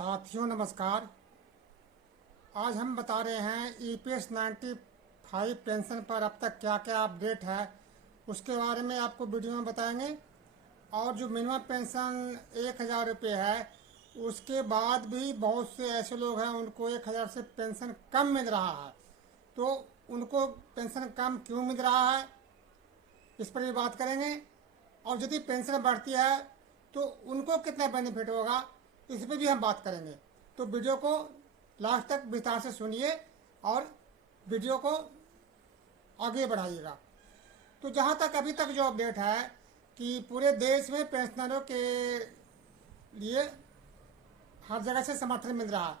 साथियों नमस्कार। आज हम बता रहे हैं ईपीएस 95 पेंशन पर अब तक क्या क्या अपडेट है उसके बारे में आपको वीडियो में बताएंगे। और जो मिनिमम पेंशन 1000 रुपये है उसके बाद भी बहुत से ऐसे लोग हैं उनको 1000 से पेंशन कम मिल रहा है। तो उनको पेंशन कम क्यों मिल रहा है इस पर भी बात करेंगे। और यदि पेंशन बढ़ती है तो उनको कितना बेनिफिट होगा इस पर भी हम बात करेंगे। तो वीडियो को लास्ट तक विस्तार से सुनिए और वीडियो को आगे बढ़ाइएगा। तो जहाँ तक अभी तक जो अपडेट है कि पूरे देश में पेंशनरों के लिए हर जगह से समर्थन मिल रहा है।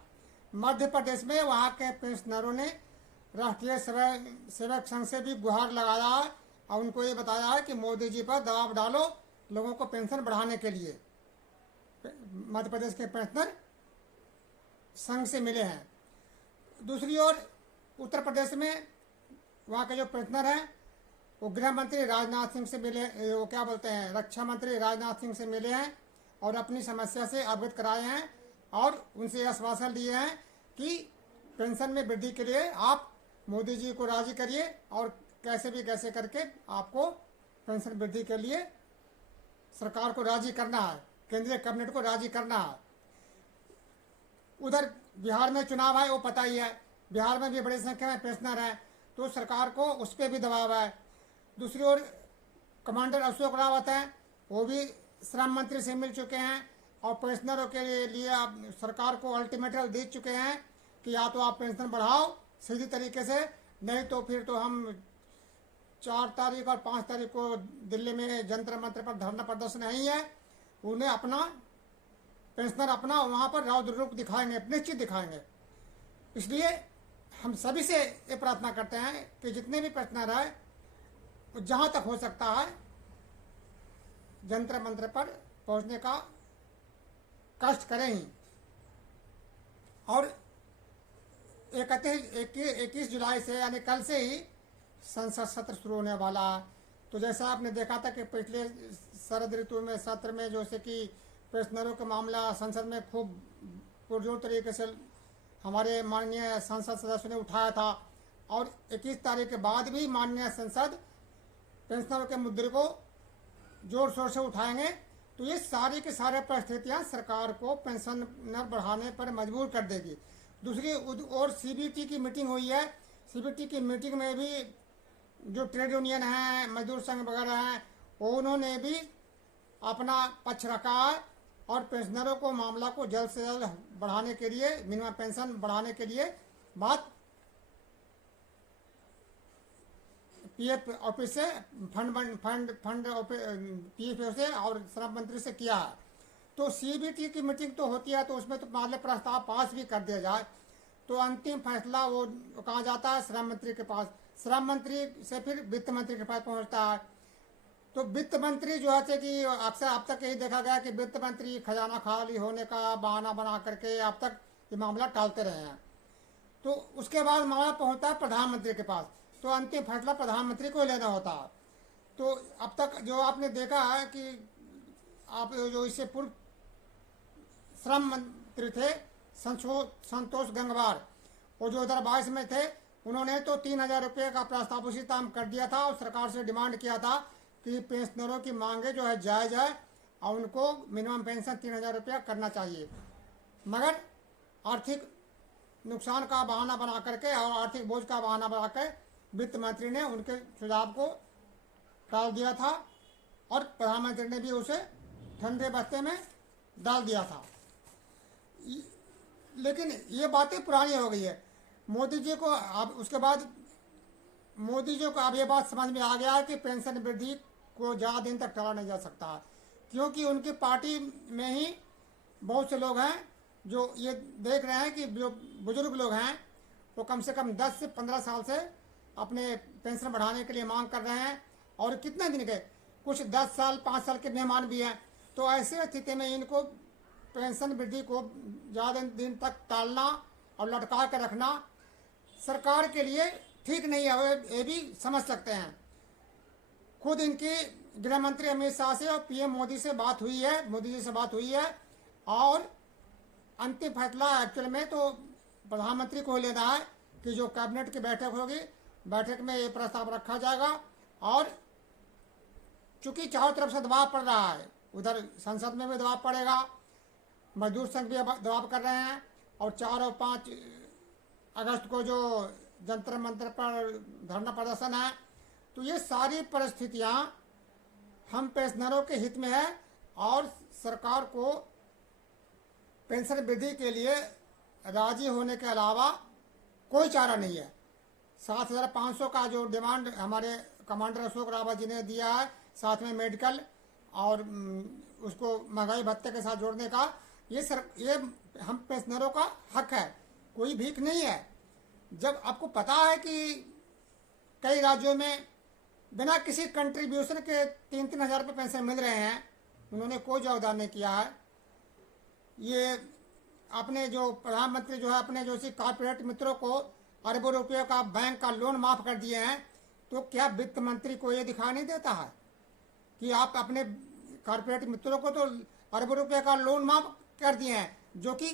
मध्य प्रदेश में वहाँ के पेंशनरों ने राष्ट्रीय सेवक संघ से भी गुहार लगाया है और उनको ये बताया है कि मोदी जी पर दबाव डालो लोगों को पेंशन बढ़ाने के लिए। मध्य प्रदेश के पेंशनर संघ से मिले हैं। दूसरी ओर उत्तर प्रदेश में वहाँ के जो पेंशनर हैं वो गृह मंत्री राजनाथ सिंह से मिले, वो क्या बोलते हैं रक्षा मंत्री राजनाथ सिंह से मिले हैं और अपनी समस्या से अवगत कराए हैं और उनसे आश्वासन दिए हैं कि पेंशन में वृद्धि के लिए आप मोदी जी को राजी करिए और कैसे करके आपको पेंशन वृद्धि के लिए सरकार को राजी करना है, केंद्रीय कैबिनेट को राजी करना है। उधर बिहार में चुनाव है वो पता ही है, बिहार में भी बड़ी संख्या में पेंशनर हैं तो सरकार को उस पर भी दबाव है। दूसरी ओर कमांडर अशोक रावत हैं वो भी श्रम मंत्री से मिल चुके हैं और पेंशनरों के लिए आप सरकार को अल्टीमेटम दे चुके हैं कि या तो आप पेंशन बढ़ाओ सीधी तरीके से, नहीं तो फिर तो हम 4 तारीख और 5 तारीख को दिल्ली में जंतर मंत्र पर धरना प्रदर्शन नहीं है, उन्हें अपना पेंशनर अपना वहाँ पर रौद्र रूप दिखाएंगे, निश्चित दिखाएंगे। इसलिए हम सभी से ये प्रार्थना करते हैं कि जितने भी पेंशनर है जहाँ तक हो सकता है जंतर मंत्र पर पहुँचने का कष्ट करें ही। और 21 जुलाई से यानी कल से ही संसद सत्र शुरू होने वाला है। तो जैसा आपने देखा था कि पिछले शरद ऋतु में सत्र में जैसे कि पेंशनरों का मामला संसद में खूब पुरजोर तरीके से हमारे माननीय संसद सदस्यों ने उठाया था और 21 तारीख के बाद भी माननीय संसद पेंशनरों के मुद्दे को जोर शोर से उठाएंगे। तो ये सारी की सारी परिस्थितियाँ सरकार को पेंशन बढ़ाने पर मजबूर कर देगी। दूसरी ओर सीबीटी की मीटिंग हुई है, सीबीटी की मीटिंग में भी जो ट्रेड यूनियन हैं मजदूर संघ वगैरह हैं उन्होंने भी अपना पक्ष रखा है और पेंशनरों को मामला को जल्द से जल्द बढ़ाने के लिए मिनिमम पेंशन बढ़ाने के लिए बात पीएफ ऑफिस से फंड पीएफ से और श्रम मंत्री से किया है। तो सीबीटी की मीटिंग तो होती है तो उसमें तो मान लें प्रस्ताव पास भी कर दिया जाए तो अंतिम फैसला वो कहाँ जाता है श्रम मंत्री के पास, श्रम मंत्री से फिर वित्त मंत्री के पास पहुँचता है। तो वित्त मंत्री जो है कि अक्सर अब तक यही देखा गया कि वित्त मंत्री खजाना खाली होने का बहाना बना करके अब तक ये मामला टालते रहे हैं। तो उसके बाद मामला पहुंचता है प्रधानमंत्री के पास तो अंतिम फैसला प्रधानमंत्री को लेना होता है। तो अब तक जो आपने देखा है कि आप जो इससे पूर्व श्रम मंत्री थे संतोष गंगवार वो 2022 में थे, उन्होंने तो 3000 रुपये का प्रस्ताव उसी टाइम कर दिया था और सरकार से डिमांड किया था कि पेंशनरों की मांगे जो है जायज़ है और उनको मिनिमम पेंशन 3000 रुपया करना चाहिए। मगर आर्थिक नुकसान का बहाना बना करके और आर्थिक बोझ का बहाना बनाकर वित्त मंत्री ने उनके सुझाव को टाल दिया था और प्रधानमंत्री ने भी उसे ठंडे बस्ते में डाल दिया था। लेकिन ये बातें पुरानी हो गई है। मोदी जी को अब उसके बाद मोदी जी को अब ये बात समझ में आ गया है कि पेंशन वृद्धि को ज़्यादा दिन तक टाला नहीं जा सकता, क्योंकि उनकी पार्टी में ही बहुत से लोग हैं जो ये देख रहे हैं कि जो बुजुर्ग लोग हैं वो कम से कम 10 से 15 साल से अपने पेंशन बढ़ाने के लिए मांग कर रहे हैं और कितने दिन के कुछ 10 साल 5 साल के मेहमान भी हैं। तो ऐसे स्थिति में इनको पेंशन वृद्धि को ज़्यादा दिन तक टालना और लटका कर रखना सरकार के लिए ठीक नहीं है, ये भी समझ सकते हैं। खुद इनकी गृह मंत्री अमित शाह से और पीएम मोदी से बात हुई है, मोदी जी से बात हुई है और अंतिम फैसला एक्चुअल में तो प्रधानमंत्री को ही लेना है कि जो कैबिनेट की बैठक होगी, बैठक में ये प्रस्ताव रखा जाएगा। और चूंकि चारों तरफ से दबाव पड़ रहा है, उधर संसद में भी दबाव पड़ेगा, मजदूर संघ भी दबाव कर रहे हैं, और 4 और 5 अगस्त को जो जंतर मंतर पर धरना प्रदर्शन है, तो ये सारी परिस्थितियां हम पेंशनरों के हित में है। और सरकार को पेंशन वृद्धि के लिए राजी होने के अलावा कोई चारा नहीं है। 7,500 का जो डिमांड हमारे कमांडर अशोक रावत जी ने दिया है, साथ में मेडिकल और उसको महंगाई भत्ते के साथ जोड़ने का, ये हम पेंशनरों का हक है, कोई भीख नहीं है। जब आपको पता है कि कई राज्यों में बिना किसी कंट्रीब्यूशन के 3-3 हज़ार रुपये पेंशन मिल रहे हैं, उन्होंने कोई योगदान नहीं किया है। ये अपने जो प्रधानमंत्री जो है अपने जो सी कॉर्पोरेट मित्रों को अरबों रुपये का बैंक का लोन माफ कर दिए हैं, तो क्या वित्त मंत्री को ये दिखाई नहीं देता है कि आप अपने कॉर्पोरेट मित्रों को तो अरबों रुपये का लोन माफ कर दिए हैं, जो कि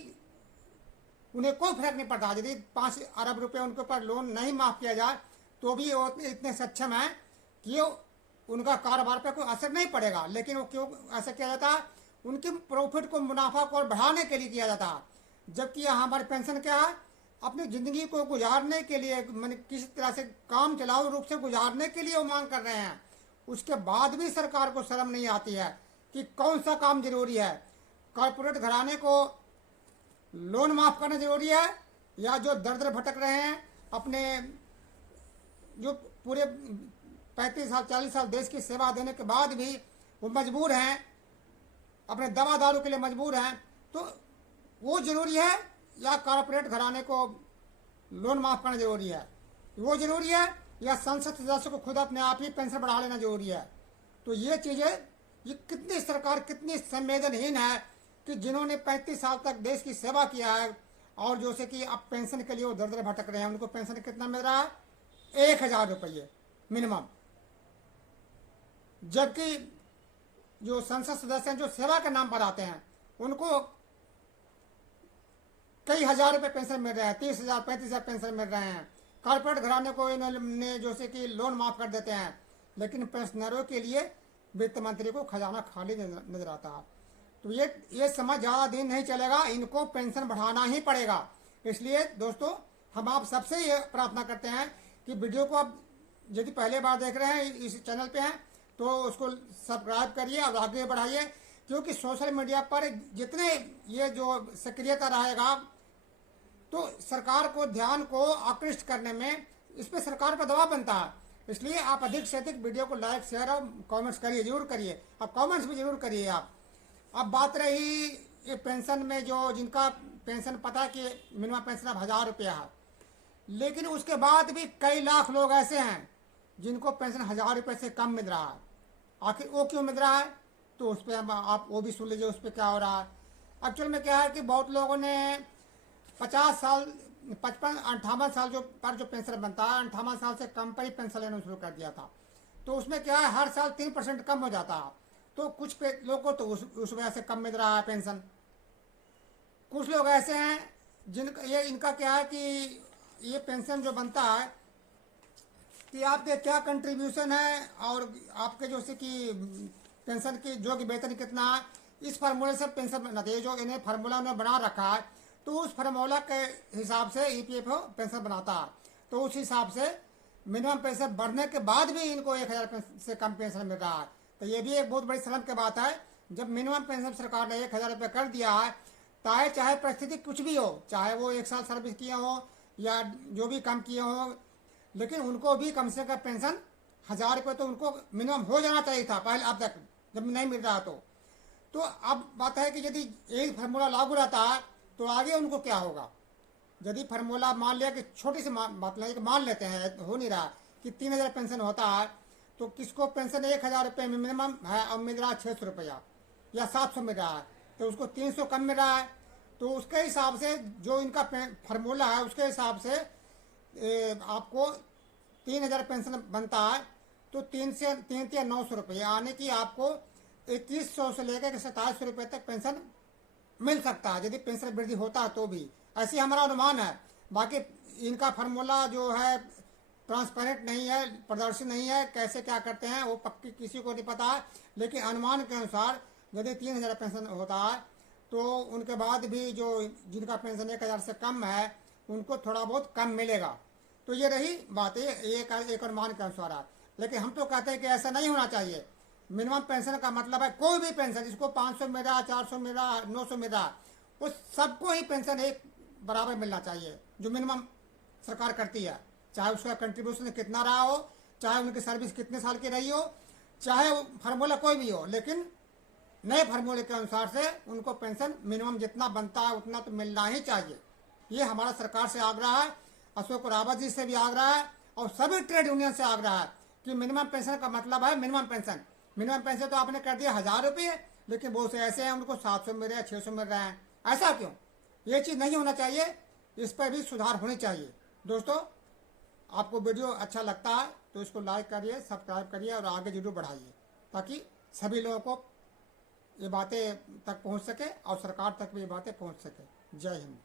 उन्हें कोई फर्क नहीं पड़ता। यदि 5 अरब रुपये उनके ऊपर लोन नहीं माफ किया जाए तो भी वो इतने सक्षम है कि उनका कारोबार पर कोई असर नहीं पड़ेगा। लेकिन वो क्यों ऐसा किया जाता है? उनके प्रॉफिट को, मुनाफा को बढ़ाने के लिए किया जाता है। जबकि यहाँ हमारी पेंशन क्या है? अपनी ज़िंदगी को गुजारने के लिए, मैंने किसी तरह से काम चलाऊ रूप से गुजारने के लिए वो मांग कर रहे हैं। उसके बाद भी सरकार को शर्म नहीं आती है कि कौन सा काम जरूरी है। कॉर्पोरेट घराने को लोन माफ करना जरूरी है, या जो दर दर भटक रहे हैं अपने, जो पूरे 35 साल 40 साल देश की सेवा देने के बाद भी वो मजबूर हैं, अपने दवा दारू के लिए मजबूर हैं, तो वो जरूरी है, या कॉर्पोरेट घराने को लोन माफ करना जरूरी है, वो जरूरी है, या संसद सदस्य को खुद अपने आप ही पेंशन बढ़ा लेना जरूरी है। तो ये चीज़ें, ये कितनी सरकार कितनी संवेदनहीन है कि जिन्होंने 35 साल तक देश की सेवा किया है, और जो से कि अब पेंशन के लिए वो दर दर भटक रहे हैं, उनको पेंशन कितना मिल रहा है? 1,000 रुपये मिनिमम। जबकि जो संसद सदस्य हैं जो सेवा के नाम पर आते हैं, उनको कई हजार रुपये पेंशन मिल रहे हैं, 30,000 35,000 पेंशन मिल रहे हैं। कॉर्पोरेट घराने को इन्होंने जो से कि लोन माफ कर देते हैं, लेकिन पेंशनरों के लिए वित्त मंत्री को खजाना खाली नजर आता है। तो ये समझ ज़्यादा दिन नहीं चलेगा, इनको पेंशन बढ़ाना ही पड़ेगा। इसलिए दोस्तों, हम आप सबसे ये प्रार्थना करते हैं कि वीडियो को आप यदि पहले बार देख रहे हैं, इस चैनल पे हैं, तो उसको सब्सक्राइब करिए और आगे बढ़ाइए, क्योंकि सोशल मीडिया पर जितने ये जो सक्रियता रहेगा, तो सरकार को ध्यान को आकृष्ट करने में इस पर सरकार पर दबाव बनता है। इसलिए आप अधिक से अधिक वीडियो को लाइक, शेयर और कमेंट्स करिए, जरूर करिए। अब कमेंट्स भी जरूर करिए आप। अब बात रही ये पेंशन में, जो जिनका पेंशन पता है कि मिनिमम पेंशन अब 1,000 रुपया है, लेकिन उसके बाद भी कई लाख लोग ऐसे हैं जिनको पेंशन 1,000 रुपये से कम मिल रहा है। आखिर वो क्यों मिल रहा है? तो उस पर आप वो भी सुन लीजिए, उस पर क्या हो रहा है। एक्चुअल में क्या है कि बहुत लोगों ने 50 साल 55 58 साल जो पेंशन बनता है, 58 साल से कम पर ही पेंशन लेना शुरू कर दिया था। तो उसमें क्या है, हर साल 3% कम हो जाता है। तो कुछ लोगों को तो उस वजह से कम मिल रहा है पेंशन। कुछ लोग ऐसे हैं जिनका इनका क्या है कि ये पेंशन जो बनता है कि आपके क्या कंट्रीब्यूशन है और आपके जो से कि पेंशन की जो कि वेतन कितना है, इस फार्मूले से पेंशन बनाते हैं। जो इन्हें फार्मूला उन्होंने बना रखा है, तो उस फार्मूला के हिसाब से EPFO पेंशन बनाता है। तो उस हिसाब से मिनिमम पेंशन बढ़ने के बाद भी इनको 1,000 से कम पेंशन मिल रहा है। तो ये भी एक बहुत बड़ी शर्म की बात है। जब मिनिमम पेंशन सरकार ने 1,000 रुपये कर दिया है, चाहे परिस्थिति कुछ भी हो, चाहे वो 1 साल सर्विस किए हो या जो भी काम किए हो, लेकिन उनको भी कम से कम पेंशन 1,000 रुपये तो उनको मिनिमम हो जाना चाहिए था पहले, अब तक जब नहीं मिल रहा। तो अब बात है कि यदि यही फार्मूला लागू रहता है तो आगे उनको क्या होगा। यदि फार्मूला मान लिया कि छोटी सी मतलब मान लेते हैं, हो नहीं रहा कि 3,000 पेंशन होता है, तो किसको पेंशन 1,000 रुपये मिनिमम है और मिल रहा है 600 रुपया या 700 मिल रहा है, तो उसको 300 कम मिल रहा है। तो उसके हिसाब से जो इनका फार्मूला है, उसके हिसाब से आपको 3,000 पेंशन बनता है, तो 3 या 900 रुपये, यानी कि आपको 2,100 से लेकर 2,700 रुपये तक पेंशन मिल सकता है यदि पेंशन वृद्धि होता है तो भी, ऐसी हमारा अनुमान है। बाकी इनका फार्मूला जो है ट्रांसपेरेंट नहीं है, पारदर्शी नहीं है, कैसे क्या करते हैं वो पक्की किसी को नहीं पता है। लेकिन अनुमान के अनुसार यदि 3,000 पेंशन होता है तो उनके बाद भी जो जिनका पेंशन 1,000 से कम है उनको थोड़ा बहुत कम मिलेगा। तो ये रही बात, एक अनुमान के अनुसार है। लेकिन हम तो कहते हैं कि ऐसा नहीं होना चाहिए। मिनिमम पेंशन का मतलब है कोई भी पेंशन, जिसको 500 मिल रहा, 400 मिल रहा, 900 मिल रहा, उस सबको ही पेंशन एक बराबर मिलना चाहिए जो मिनिमम सरकार करती है। चाहे उसका कंट्रीब्यूशन कितना रहा हो, चाहे उनकी सर्विस कितने साल की रही हो, चाहे फार्मूला कोई भी हो, लेकिन नए फार्मूले के अनुसार से उनको पेंशन मिनिमम जितना बनता है उतना तो मिलना ही चाहिए। ये हमारा सरकार से आग्रह है, अशोक रावत जी से भी आग्रह है और सभी ट्रेड यूनियन से आग्रह है कि मिनिमम पेंशन का मतलब है मिनिमम पेंशन। मिनिमम पेंशन तो आपने कर दिया 1,000 रुपये, लेकिन बहुत से ऐसे हैं उनको 700 मिल रहे हैं, 600 मिल रहे हैं। ऐसा क्यों? ये चीज़ नहीं होना चाहिए, इस पर भी सुधार होनी चाहिए। दोस्तों, आपको वीडियो अच्छा लगता है तो इसको लाइक करिए, सब्सक्राइब करिए और आगे जरूर बढ़ाइए, ताकि सभी लोगों को ये बातें तक पहुंच सके और सरकार तक भी ये बातें पहुंच सके। जय हिंद।